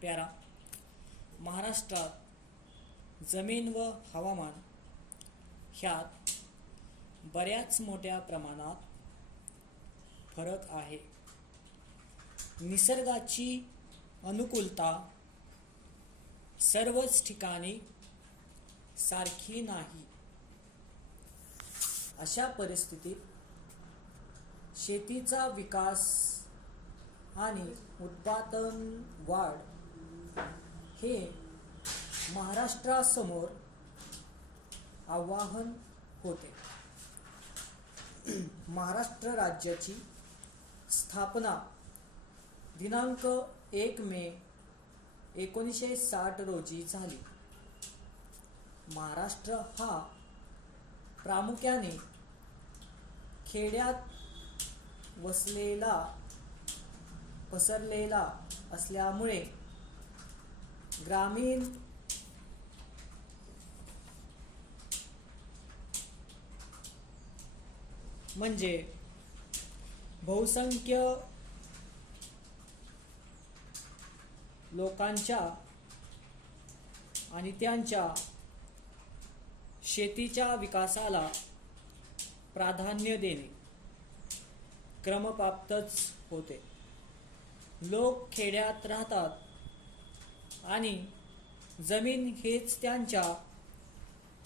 प्यारा. महाराष्ट्रात जमीन व हवामान ह्यात बऱ्याच मोठ्या प्रमाणात फरक आहे. निसर्गाची अनुकूलता सर्वच ठिकाणी सारखी नाही. अशा परिस्थितीत शेतीचा विकास आणि उत्पादन वाढ हे महाराष्ट्रासमोर आव्हान होते. महाराष्ट्र राज्याची स्थापना दिनांक 1 मे 1960 रोजी झाली. महाराष्ट्र हा प्रामुख्याने खेड्यात पसरलेला असल्यामुळे ग्रामीण म्हणजे बहुसंख्य लोकांच्या आणि त्यांच्या शेतीच्या विकासाला प्राधान्य देणे क्रमप्राप्तच होते. लोक खेड्यात राहतात आणि जमीन हेच त्यांच्या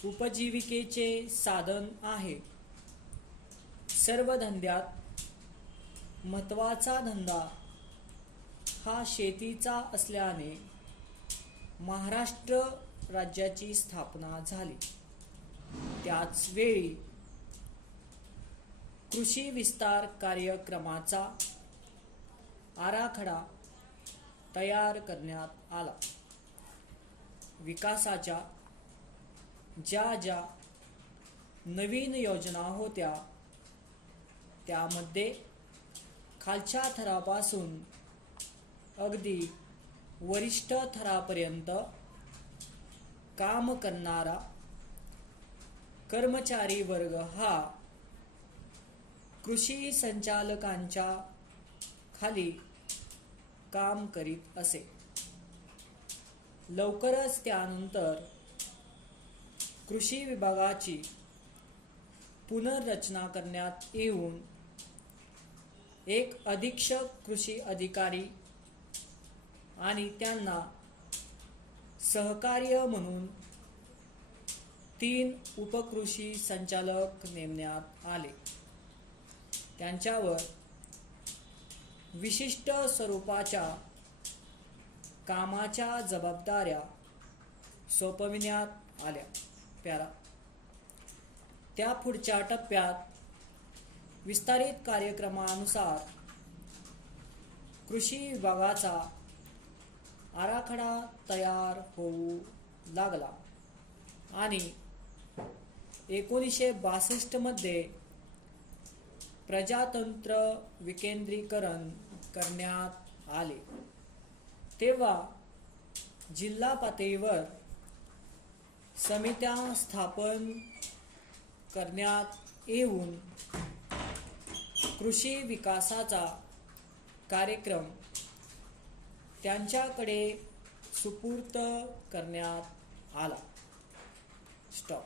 उपजीविकेचे साधन आहे. सर्व धंद्यात महत्त्वाचा धंदा हा शेतीचा असल्याने महाराष्ट्र राज्याची स्थापना झाली. त्याच वेळी कृषी विस्तार कार्यक्रमाचा आराखडा तयार करण्यात आला. विकासाच्या ज्या नवीन योजना होत्या त्यामध्ये खालच्या थरापासून अगदी वरिष्ठ थरापर्यंत काम करणारा कर्मचारी वर्ग हा कृषी संचालकांच्या खाली काम करीत असे. लवकरच त्यानंतर कृषी विभागाची पुनर्रचना करण्यात येऊन एक अधीक्षक कृषी अधिकारी आणि त्यांना सहकार्य म्हणून 3 उपकृषी संचालक नेमण्यात आले. त्यांच्यावर विशिष्ट स्वरूपाच्या कामाच्या जबाबदाऱ्या सोपविण्यात आल्या. प्यारा. त्या पुढच्या टप्प्यात विस्तारित कार्यक्रमानुसार कृषी विभागाचा आराखडा तयार होऊ लागला आणि 1962 मध्ये प्रजातंत्र विकेंद्रीकरण करण्यात आले. तेव्हा जिल्हा पातळीवर समित्या स्थापन करण्यात येऊन कृषी विकासाचा कार्यक्रम त्यांच्याकडे सुपूर्द करण्यात आला. स्टॉप.